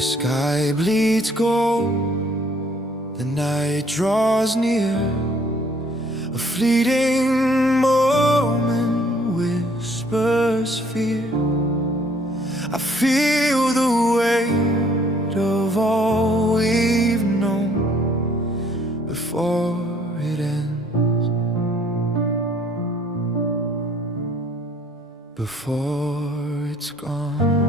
The sky bleeds gold, the night draws near. A fleeting moment whispers fear. I feel the weight of all we've known before it ends, before it's gone.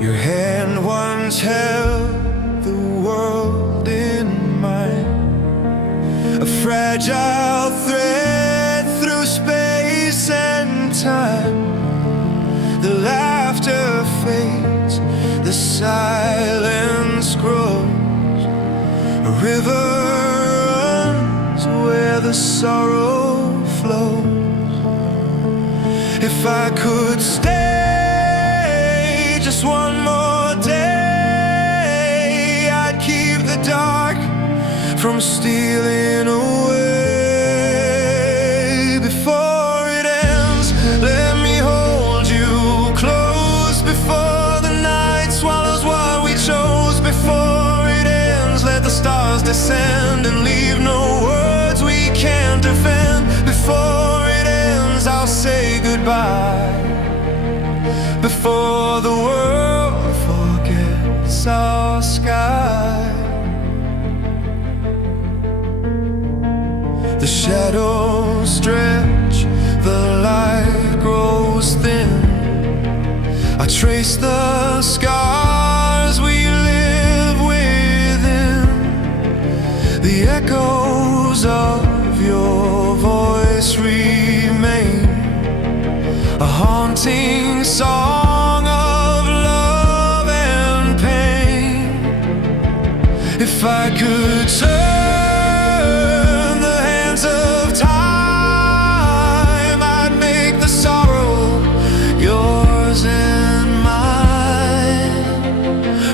Your hand once held the world in mine, a fragile thread through space and time. The laughter fades, the silence grows. A river runs where the sorrow flows. If I could stay just one more day, I'd keep the dark from stealing away. Before it ends, let me hold you close. Before the night swallows what we chose. Before it ends, let the stars descend and leave no words we can't defend. Before it ends, I'll say goodbye. Before the world forgets our sky. The shadows stretch, the light grows thin. I trace the scars we live within. The echoes of your voice remain, a haunting song of love and pain. If I could turn the hands of time, I'd make the sorrow yours and mine.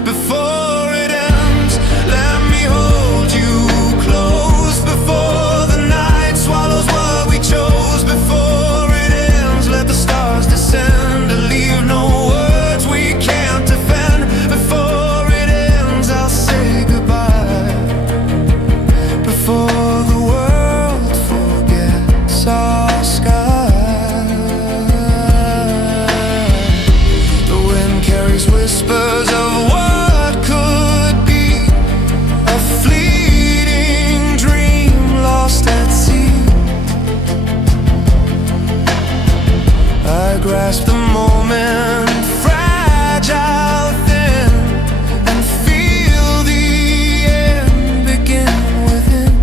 Before it ends, let me hold you close. Before the night swallows what we chose. Before it ends, let the stars descend and leave no words we can't defend. Before it ends, I'll say goodbye. Before the world forgets our sky. The wind carries whispers of what could be, a fleeting dream lost at sea. I grasp the moment, fragile, thin, and feel the end begin within.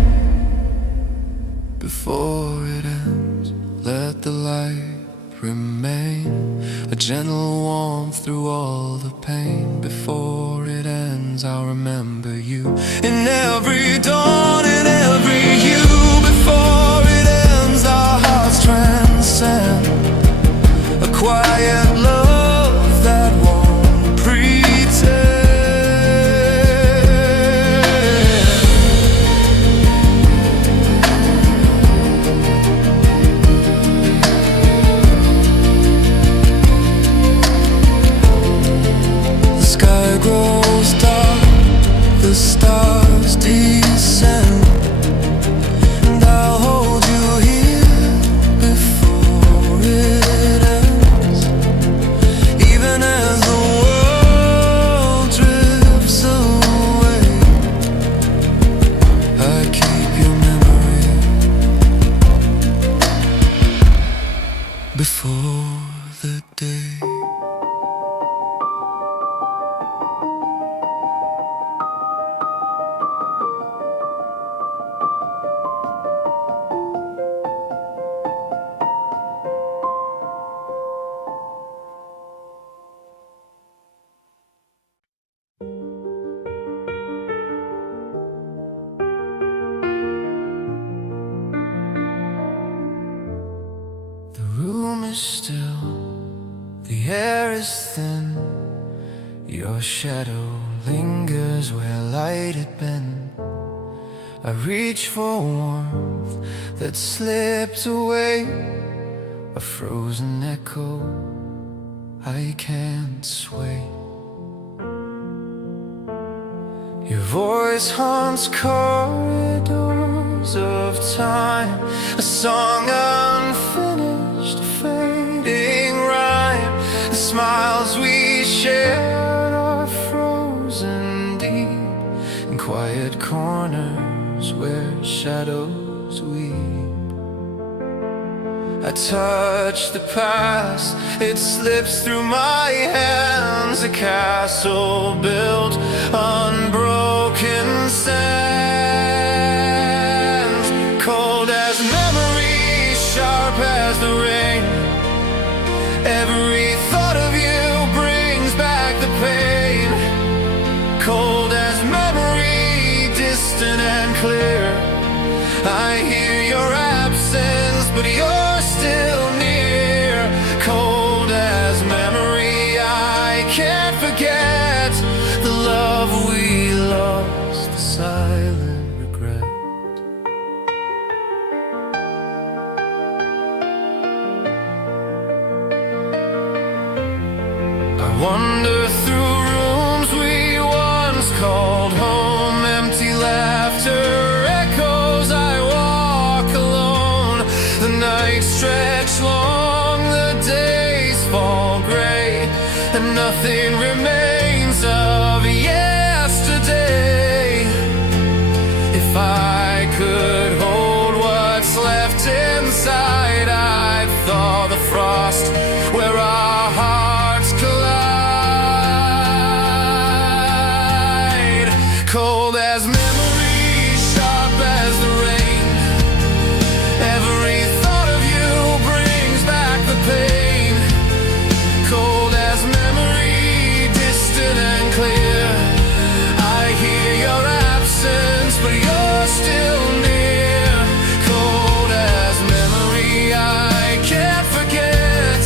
Before it ends, let the light remain, a gentle warmth through all the pain. Before it ends, I'll remember you in every dawn, in every hue. Before it ends, our hearts transcend, a quiet love that won't pretend. The sky grows dark, the stars descend, and I'll hold you here before it ends. Even as the world drifts away, I keep your memory. Before the day. The room is still, the air is thin. Your shadow lingers where light had been. I reach for warmth that slipped away, a frozen echo I can't sway. Your voice haunts corridors of time, a song unfinished, a fading rhyme. The smiles we shared are frozen deep in quiet corners where shadows weep. I touch the past, it slips through my hands, a castle built on broken sands. Cold as memory, sharp as the rain, every thought of you brings back the pain. Cold as memory, distant and clear, I hear your absence, but you're still near. Cold as memory, I can't forget the love we lost, the silent regret. I wander through rooms we once called home, empty laughter echoes. I walk alone, the nights stretch long, the days fall gray, and nothing remains of yesterday. If I could hold what's left inside, I'd thaw the frost where our hearts collide. Cold as memory, sharp as the rain, every thought of you brings back the pain. Cold as memory, distant and clear, I hear your absence, but you're still near. Cold as memory, I can't forget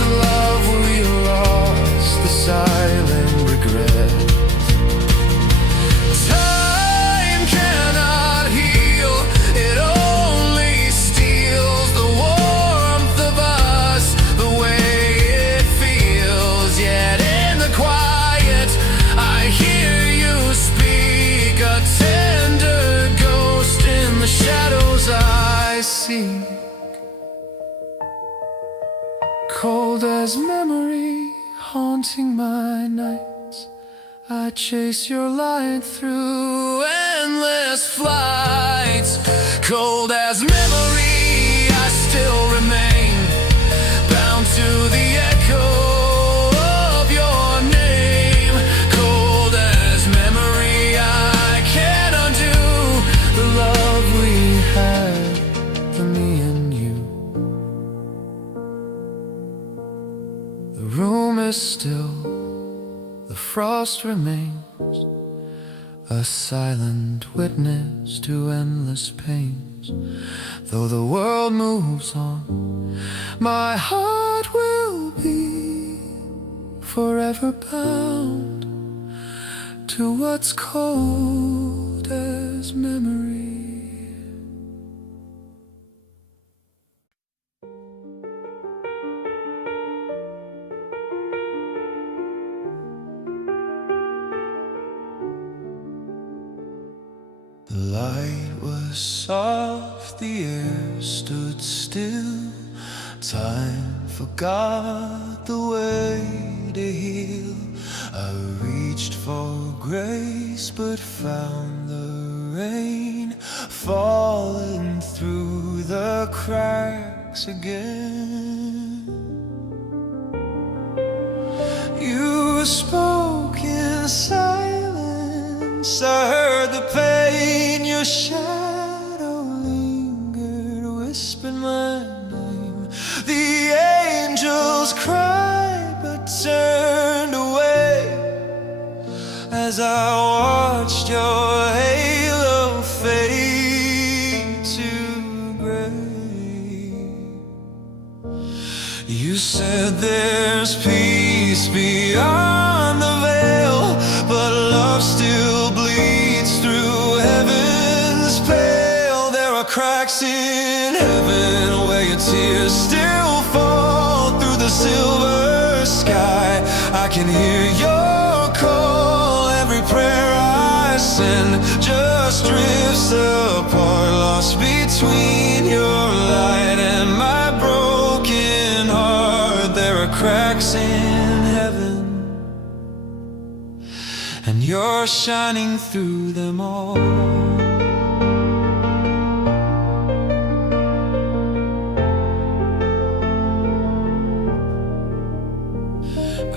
the love we lost, the silent regret. Time cannot heal, it only steals the warmth of us, the way it feels. Yet in the quiet, I hear you speak, a tender ghost in the shadows I seek. Cold as memory, haunting my nights, I chase your light through endless flights. Cold as memory, I still remain bound to the echo of your name. Cold as memory, I can't undo the love we had, for me and you. The room is still, the frost remains, a silent witness to endless pains. Though the world moves on, my heart will be forever bound to what's cold as memory. The light was soft, the air stood still. Time forgot the way to heal. I reached for grace but found the rain falling through the cracks again. You spoke in silence, I heard the pain. Your shadow lingered, whispered my name. The angels cried but turned away as I watched your halo fade to gray. You said there's peace beyond the veil, but love still bleeds through heaven's still fall through the silver sky. I can hear your call, every prayer I send just drifts apart, lost between your light and my broken heart. There are cracks in heaven, and you're shining through them all.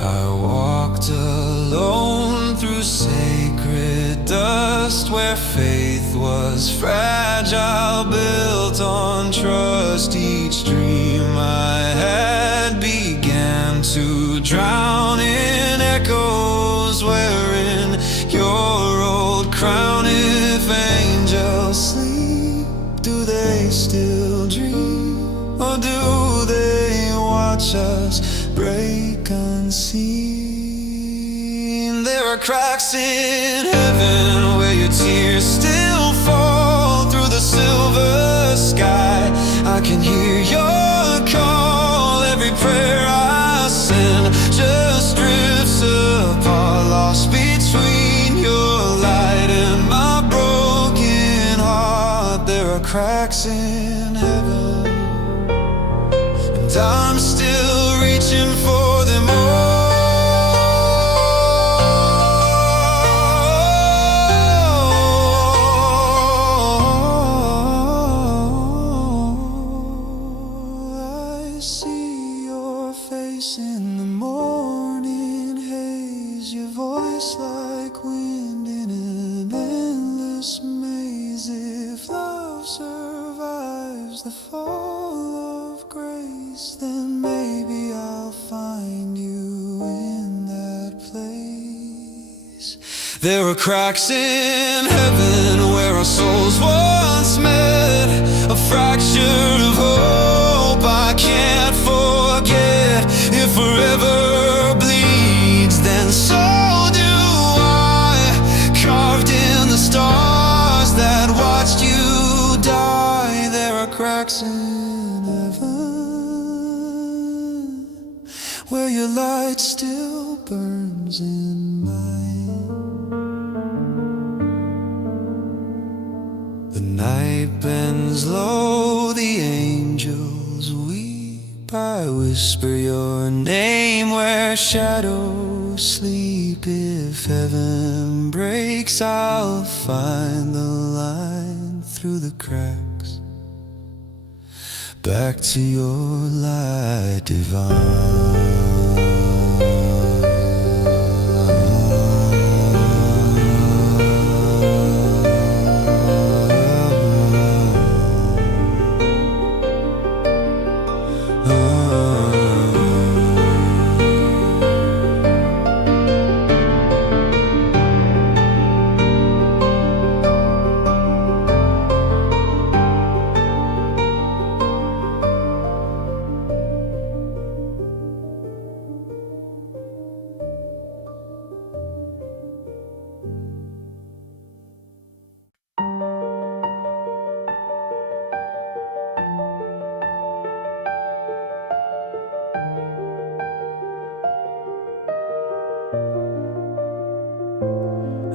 I walked alone through sacred dust, where faith was fragile, built on trust. Each dream I had began to drown in echoes, wearing your old crown. If angels sleep, do they still dream, or do they watch us break unseen? There are cracks in heaven where your tears still fall through the silver sky. I can hear your call, every prayer I send just drifts apart, lost between your light and my broken heart. There are cracks in heaven, and I'm still reaching for them all. I see your face in the morning haze, your voice like wind in an endless maze. If love survives the fall of grace, then maybe I'll find you in that place. There are cracks in heaven where our souls once met, a fracture of hope I can't forget. If forever bleeds, then so do I, carved in the stars that watched you die. There are cracks in heaven where your light still burns in mine. The night bends low, the angels weep. I whisper your name where shadows sleep. If heaven breaks, I'll find the line through the cracks, back to your light divine.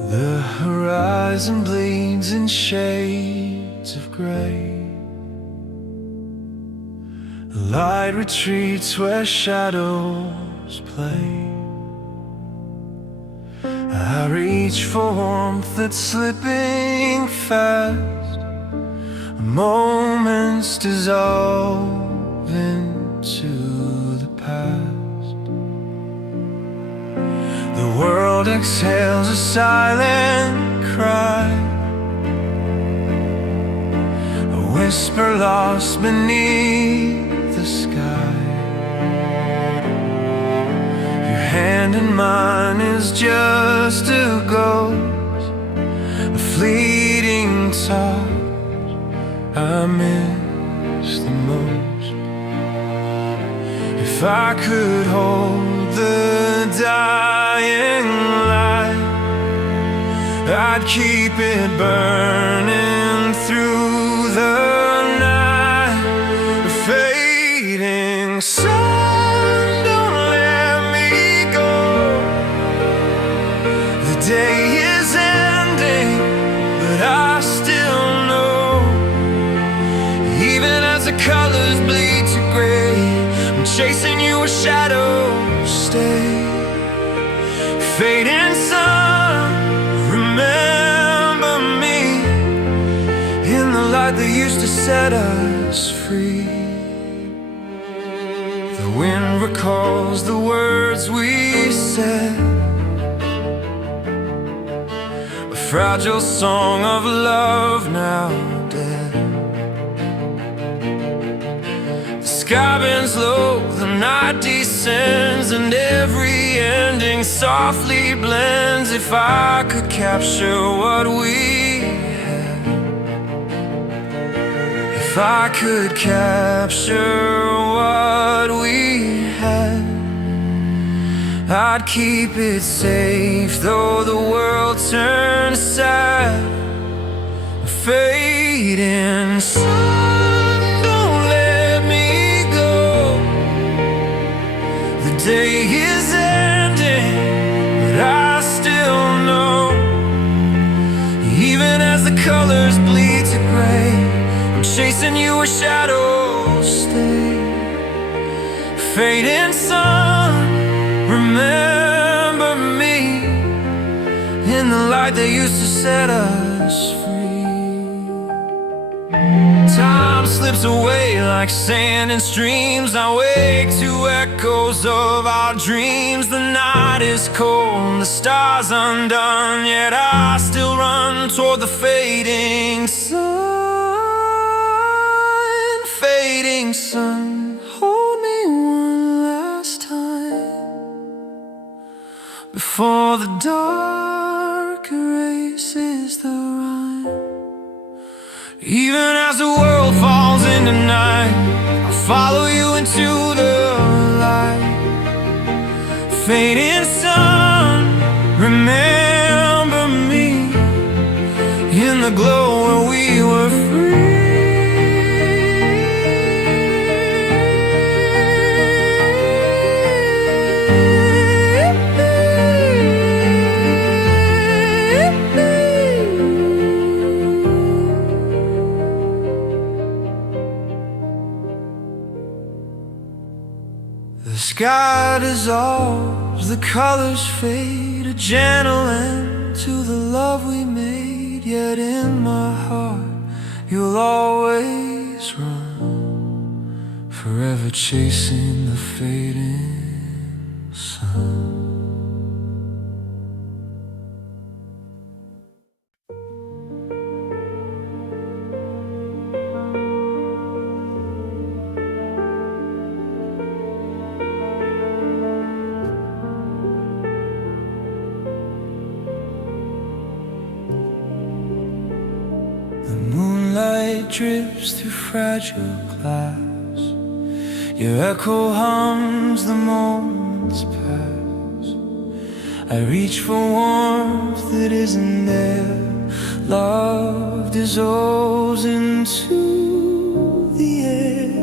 The horizon bleeds in shades of gray. Light retreats where shadows play. I reach for warmth that's slipping fast. Moments dissolve into the past. The world exhales a silent cry, a whisper lost beneath the sky. Your hand in mine is just a ghost, a fleeting touch I miss the most. If I could hold the dying light, I'd keep it burning through the night. Fade Sun, don't let me go. The day is ending, but I still know. Even as the colors bleed to gray, I'm chasing you where shadows stay. Fading sun, remember me in the light that used to set us free. The wind recalls the words we said, a fragile song of love now dead. The sky bends low, the night descends, and every ending softly blends. If I could capture what we had, if I could capture what we had, I'd keep it safe, though the world turns sad. Fading sun, don't let me go. The day is ending, but I still know. Even as the colors bleed to gray, I'm chasing you where shadows stay. Fading sun, remember me in the light that used to set us free. Time slips away like sand in streams. I wake to echoes of our dreams. The night is cold, the stars undone, yet I still run toward the fading sun. Fading sun, hold me one last time before the dark erases the rhyme. Even as the world falls into night, I'll follow you into the light. Fading sun, remember me in the glow where we were free. The sky dissolves, the colors fade, a gentle end to the love we made. Yet in my heart you'll always run, forever chasing the fading sun. The moonlight drips through fragile glass. Your echo hums the moments pass. I reach for warmth that isn't there. Love dissolves into the air.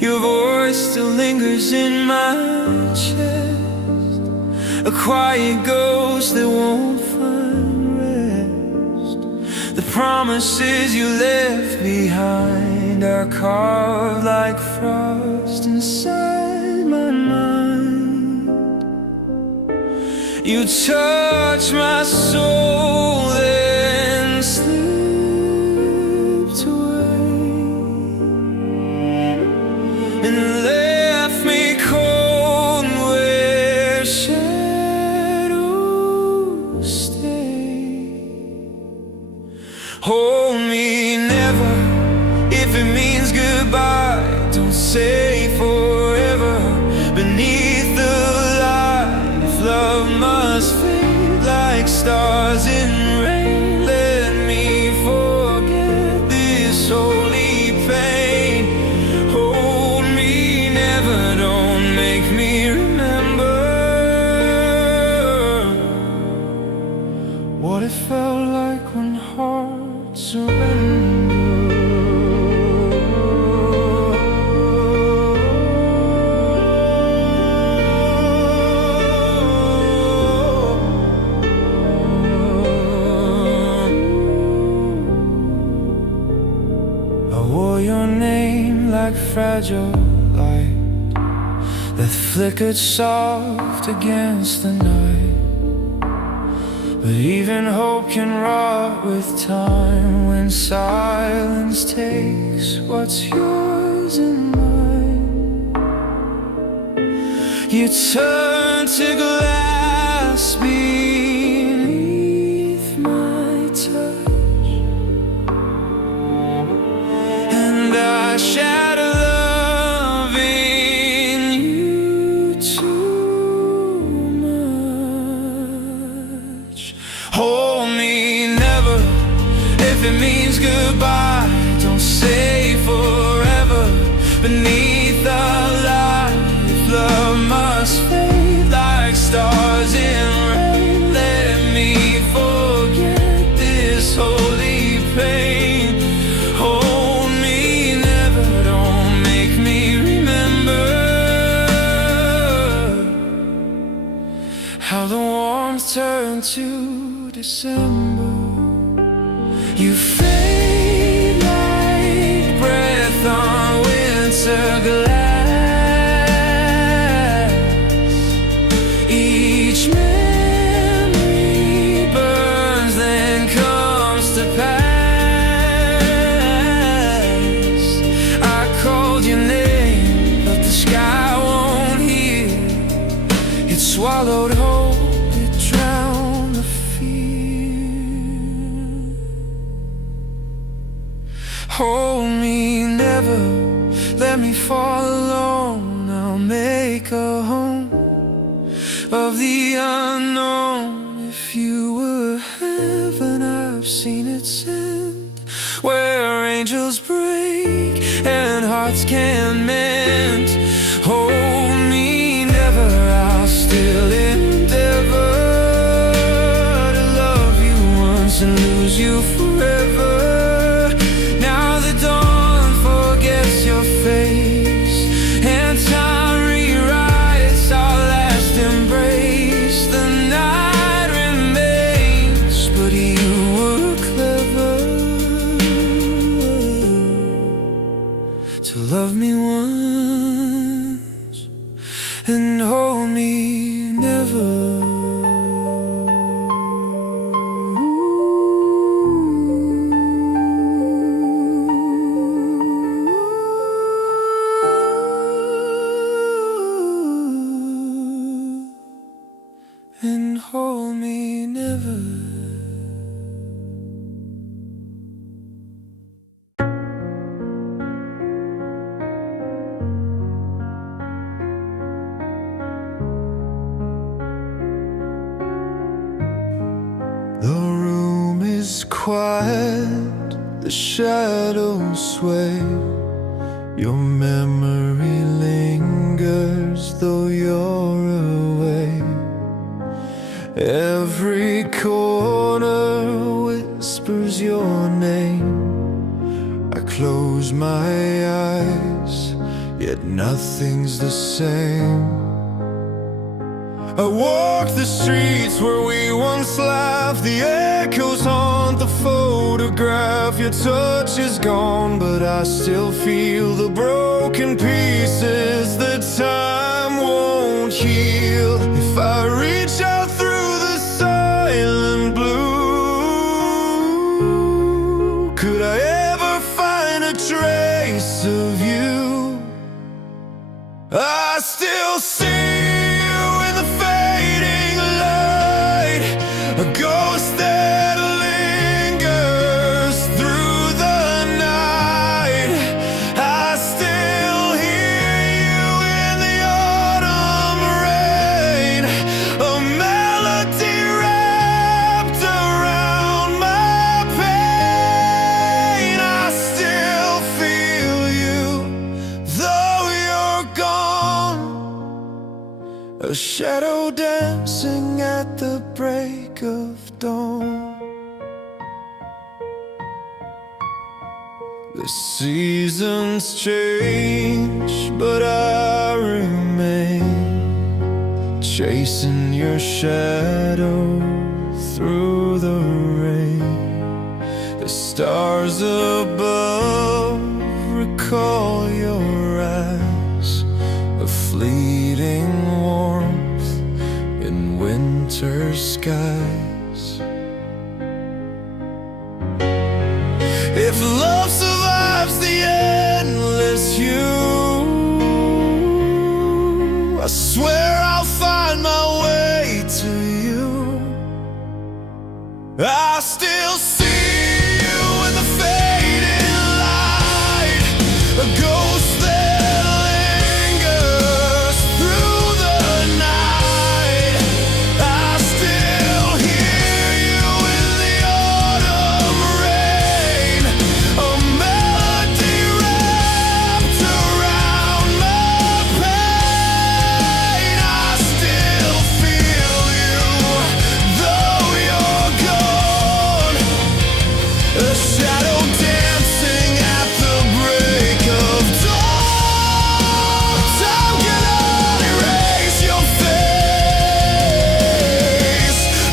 Your voice still lingers in my chest, a quiet ghost that won't find rest. The promises you left behind are carved like frost inside my mind. You touch my soul and slipped away and left me cold where shadows stay. Hold me never if it means goodbye. Don't say forever beneath the light. If love must fade like stars in your light that flickered soft against the night. But even hope can rot with time, when silence takes what's yours and mine. You turn to glass beneath my touch, and I shatter loving you too much. Hold me never if it means goodbye. Don't say forever beneath the light. If love must fade like stars in rain, let me forget this holy pain. Hold me never, don't make me remember how the warmth turned to December. You fade like breath on winter glass. Each memory burns, then comes to pass. I called your name, but the sky won't hear. It swallowed hope, it drowned the fear. Hold me never, let me fall alone. I'll make a home of the unknown. If you were heaven, I've seen it send, where angels break and hearts can mend. Hold me never, I'll still endeavor to love you once and lose you forever. Now the dawn forgets your face, and time rewrites our last embrace. The night remains, but you were clever to love me once and hold me never. And hold me never. The room is quiet, the shadows sway. Your memory lingers though you're away. Every corner whispers your name. I close my eyes, yet nothing's the same. I walk the streets where we once laughed. The echoes haunt the photograph. Your touch is gone, but I still feel the broken pieces that time won't heal. If I reach out through the silent blue, could I ever find a trace of you? I still see you in the fading light, a ghost that lingers through the night. I still hear you in the autumn rain, a melody wrapped around my pain. I still feel you, though you're gone, a shadow dancing at the break of dawn. The seasons change, but I remain, chasing your shadow through the rain. The stars above recall your eyes. fleeting warmth in winter skies. If love survives the endless hue, I swear I'll find my way to you. I still see you in the fading light, a ghost that lingers through the night. I still hear you in the autumn rain, a melody wrapped around my pain. I still feel you, though you're gone, a shadow dancing at the break of dawn. Time cannot erase your face,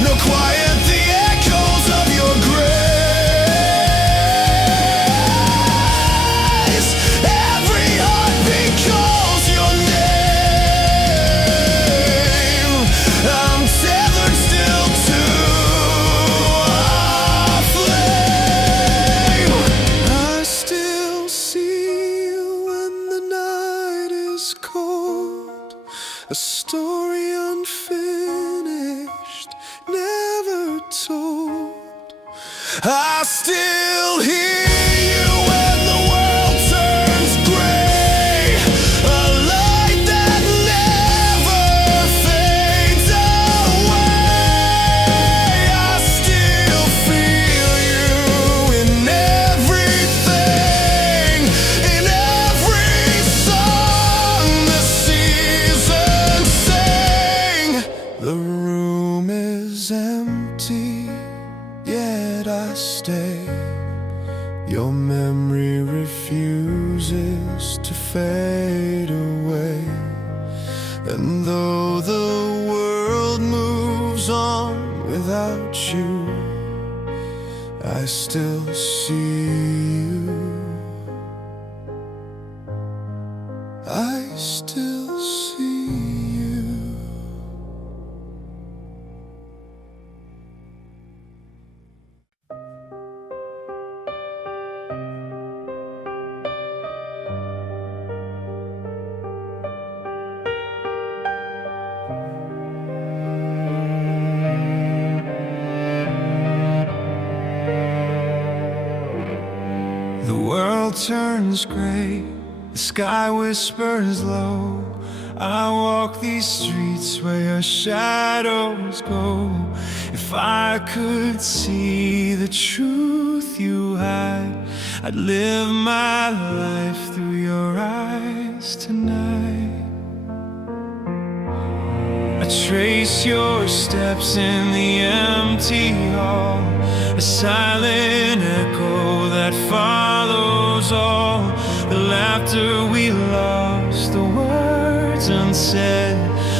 nor quiet the echoes of your grace. Every heartbeat calls your name. I'm tethered still to a flame. I still see you when the night is cold, a story unfinished, never told. I still hear you when the world turns gray, a light that never fades away. I still feel you in everything, in every song the seasons sing. The room is empty, yet I stay. Your memory refuses to fade away. And though the world moves on without you, I still see you. I still see you. The world turns gray, the sky whispers low. I walk these streets where your shadows go. If I could see the truth you hide, I'd live my life through your eyes tonight. I trace your steps in the empty hall, a silent echo that follows all the laughter we lost. The words unsaid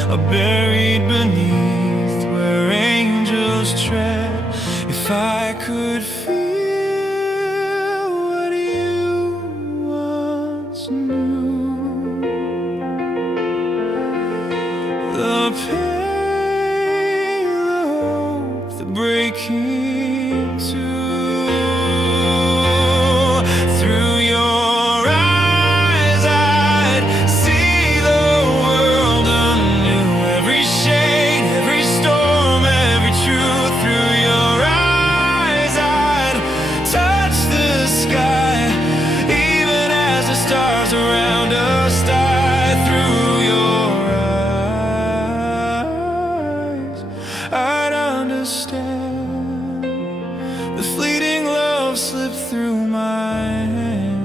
are buried beneath where angels tread. If I could feel what you once knew, the pain, the hope, the breaking too. Through your eyes I'd see the world anew, every shade, every storm, every truth. Through your eyes I'd touch the sky, even as the stars around us die. Through your eyes I'd understand the fleeting love slipped through my hands.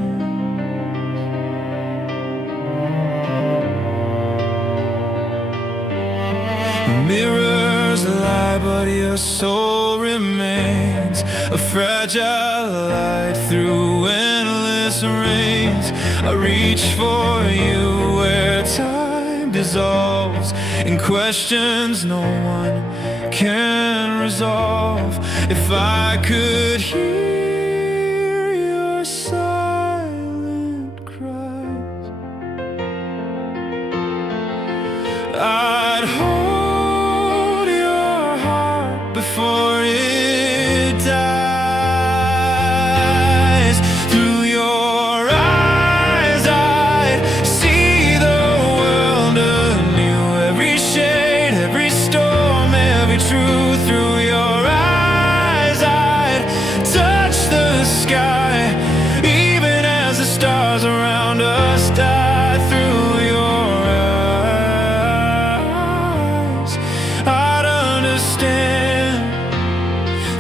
Mirrors lie, but your soul remains a fragile light through endless rains. I reach for you where time dissolves in questions no one can resolve. If I could hear your silent cries, I'd hold your heart before it dies. Through your eyes I'd see the world anew, every shade, every storm, every truth. Through your eyes I'd touch the sky, even as the stars around us die. Through your eyes I'd understand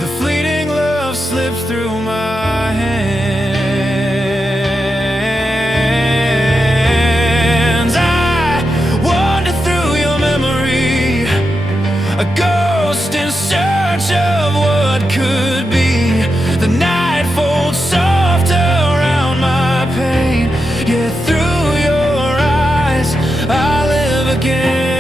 the fleeting love slips through my hands. I wander through your memory, a ghost in search of what could be. The night folds soft around my pain, yet through your eyes I live again.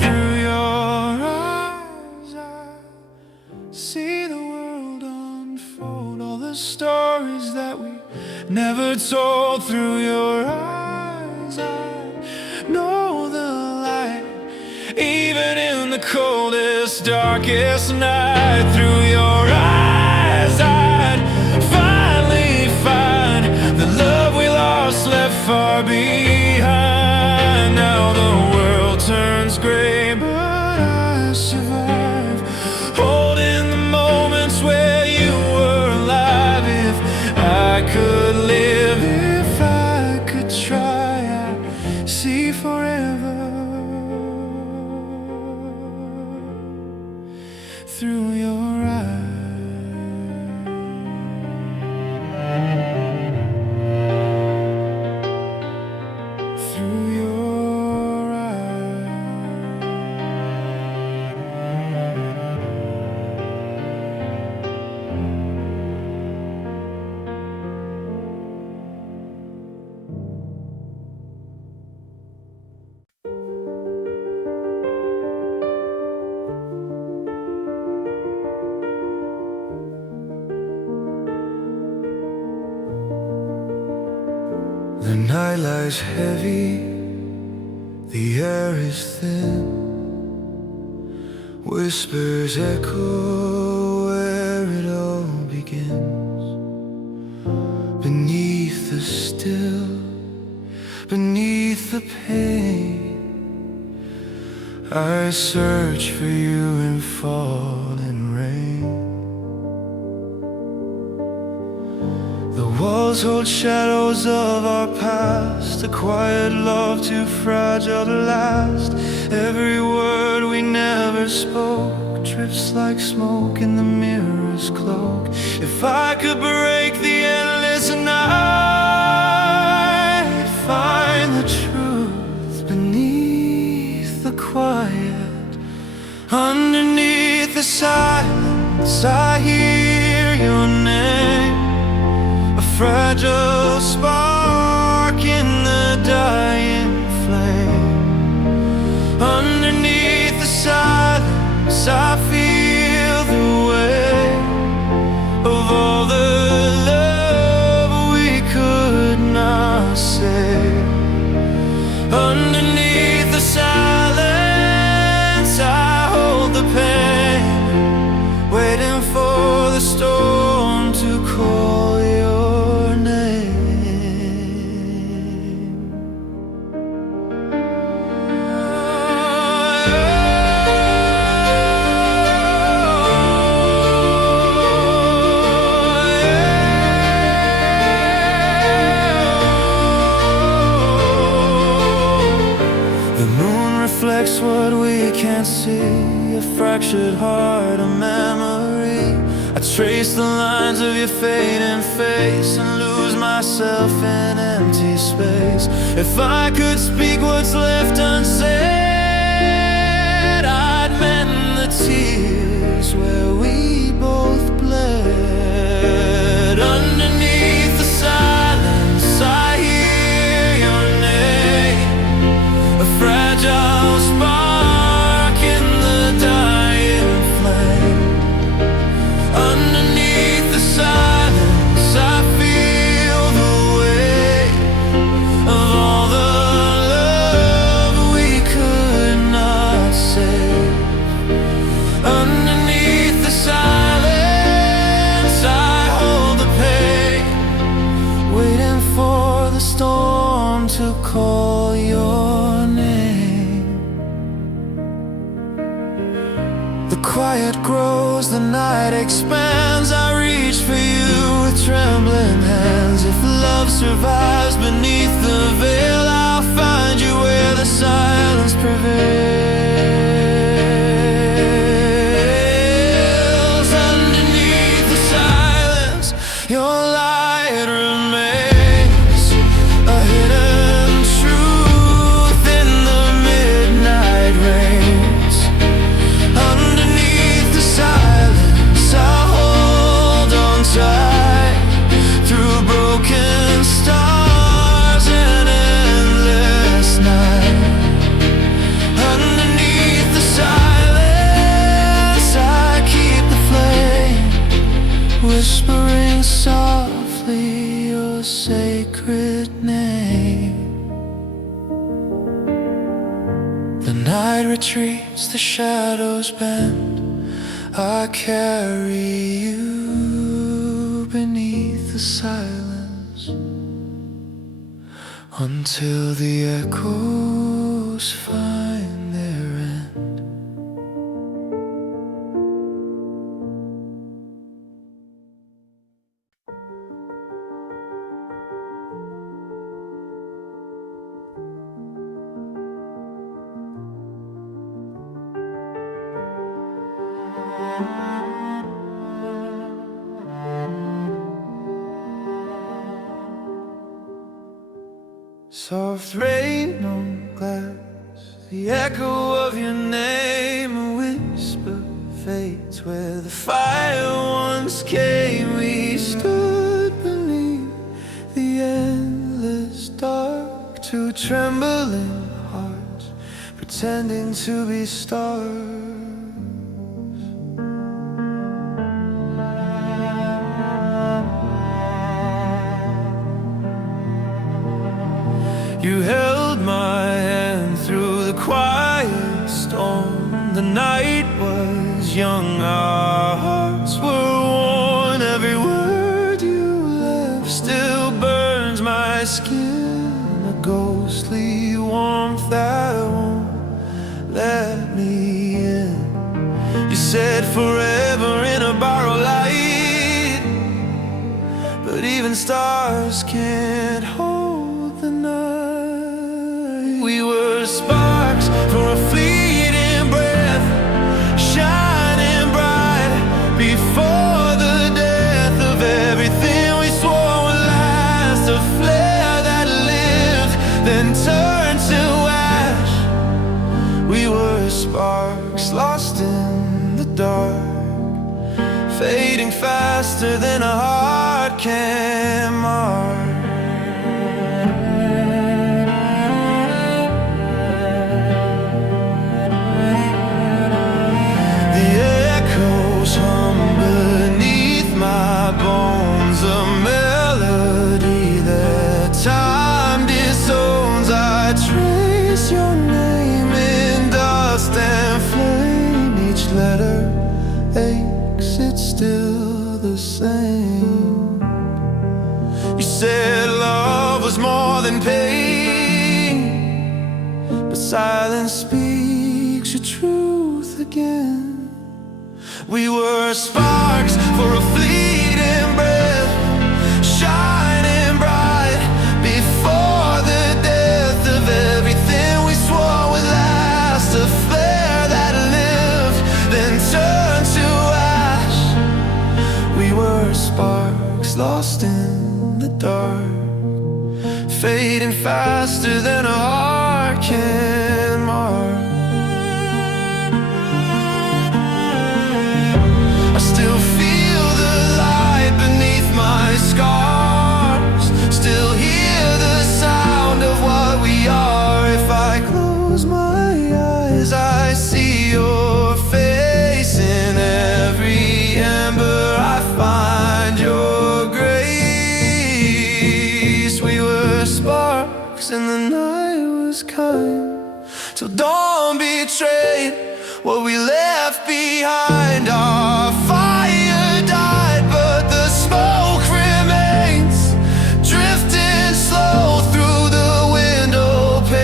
Through your eyes I see the world unfold, all the stories that we never told. Through your eyes I know the light, even in the coldest, darkest night. Through your eyes I'd finally find the love we lost, left far behind. Now the world turns gray, but I survive, holding the moments where you were alive. If I could live, if I could try, I'd see forever through your eyes. Through your eyes. The night lies heavy, the air is thin, whispers echo where it all begins. Beneath the still, beneath the pain, I search for you in falling rain. The walls hold shadows of our past, a quiet love too fragile to last. Every word we never spoke drifts like smoke in the mirror's cloak. If I could break the endless night, find the truth beneath the quiet. Underneath the silence I hear your name, a fragile spark in the dying flame. Underneath the silence I feel the weight of all the love we could not say. Underneath the silence I hold the pain, waiting for the storm to call your name. The moon reflects what we can't see, a fractured heart, a memory. I trace the lines of your fading face and lose myself in empty space. If I could speak what's left unsaid, I'd mend the tears where we both bled. Underneath the silence I hear your name, a fragile spark in the dying flame. Underneath the silence I feel the weight of all the call your name. The quiet grows, the night expands. I reach for you with trembling hands. If love survives beneath the veil, I'll find you where the silence prevails. Underneath the silence, your light remains, a hidden truth in the midnight rains. Underneath the silence, I'll hold on tight through broken stars and endless night. Underneath the silence, I keep the flame, whispering softly your sacred name. The night retreats, the shadows bend. I carry you beneath the silence until the echoes find their end. Soft rain on glass, the echo of your name, a whisper fades where the fire once came. We stood beneath the endless dark, two trembling hearts pretending to be stars. You held my hand through the quiet storm. The night was young, our hearts were worn. Every word you left still burns my skin, a ghostly warmth that won't let me in. You said forever in a borrowed light, but even stars can't hold the night. We were sparks for a fleeting breath, shining bright before the death of everything we swore would last. A flare that lived, then turned to ash. We were sparks lost in the dark, fading faster than a heart can mark. Letter aches, it's still the same. You said love was more than pain, but silence speaks your truth again. We were sparks for a fleeting breath, shining bright before the death of everything we swore would last. A flare that lived, then turned to ash. We were sparks lost in the dark, fading faster than a heart can mark. I still feel the light beneath my scars, still hear the sound of what we are. If I close my eyes, I see your face. In every ember I find your grace. We were sparks and the night was kind, till dawn betrayed what we left behind. Our fire died, but the smoke remains, drifting slow through the window pane.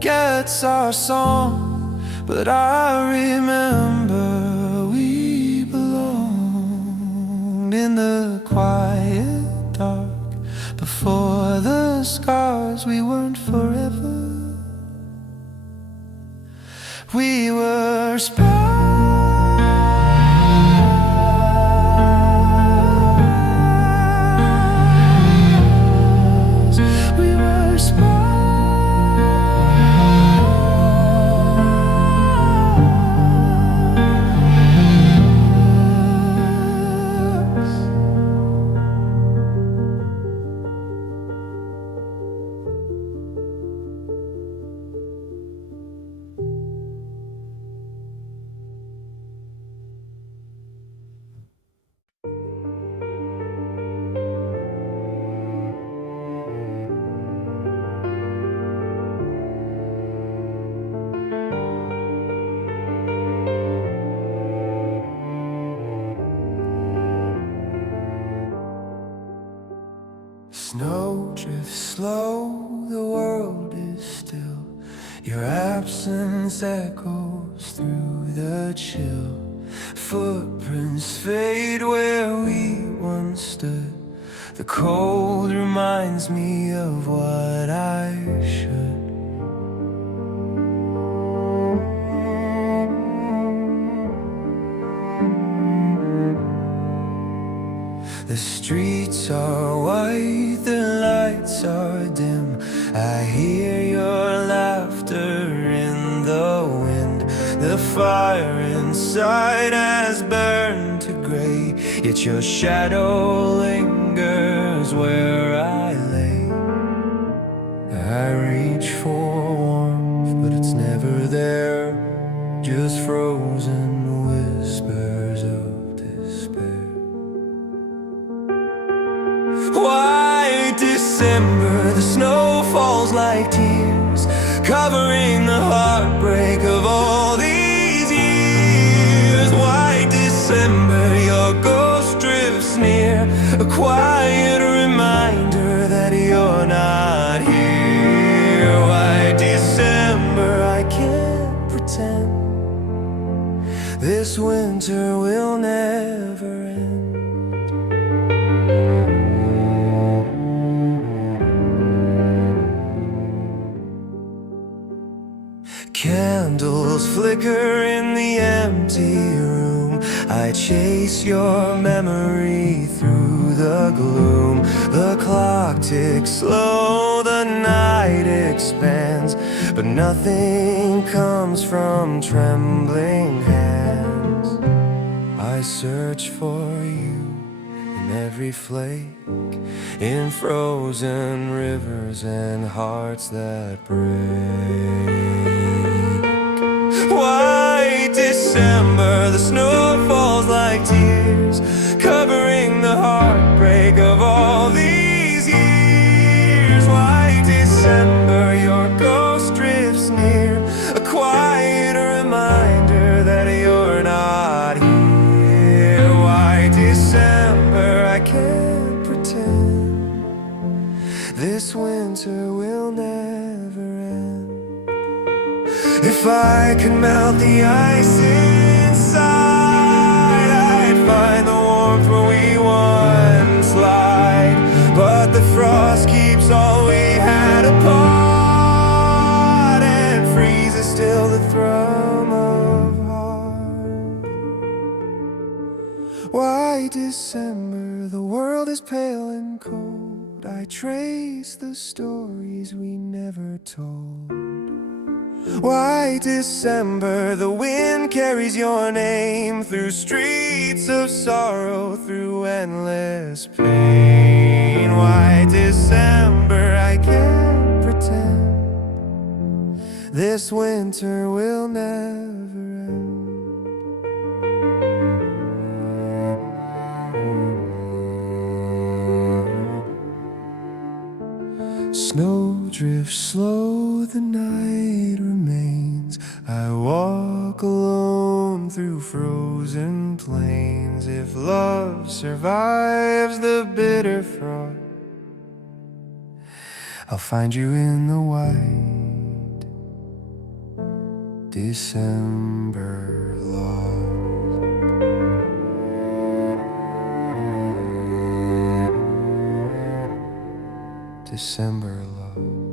forgets our song, but I remember we belonged in the quiet dark. Before the scars, we weren't forever. We were sparks. We were sparks. Snow drifts slow, the world is still. Your absence echoes through the chill. Footprints fade where we once stood. The cold reminds me of what I should. The streets are white, the lights are dim. I hear your laughter in the wind. The fire inside has burned to gray, yet your shadow lingers where I lay. I reach for warmth, but it's never there, just frozen whispers of despair. White December, the snow falls like tears, covering the heartbreak of all these years. White December, your ghost drifts near, a quiet reminder that you're not here. White December, I can't pretend this winter will never end. Candles flicker in the empty room. I chase your memory through the gloom. The clock ticks slow, the night expands, but nothing comes from trembling hands. I search for you in every flake, in frozen rivers and hearts that break. White December, the snow falls like tears, covering the heartbreak of all these years. White December, your ghost drifts near, a quiet reminder that you're not here. White December, I can't pretend this winter will never end. If I could melt the ice inside, I'd find the warmth where we once lied. But the frost keeps all we had apart, and freezes still the thrum of heart. White December, the world is pale and cold. I trace the stories we never told. White December, the wind carries your name through streets of sorrow, through endless pain. White December, I can't pretend this winter will never end. Snow drifts slow, the night remains. I walk alone through frozen plains. If love survives the bitter frost, I'll find you in the white December love. December love.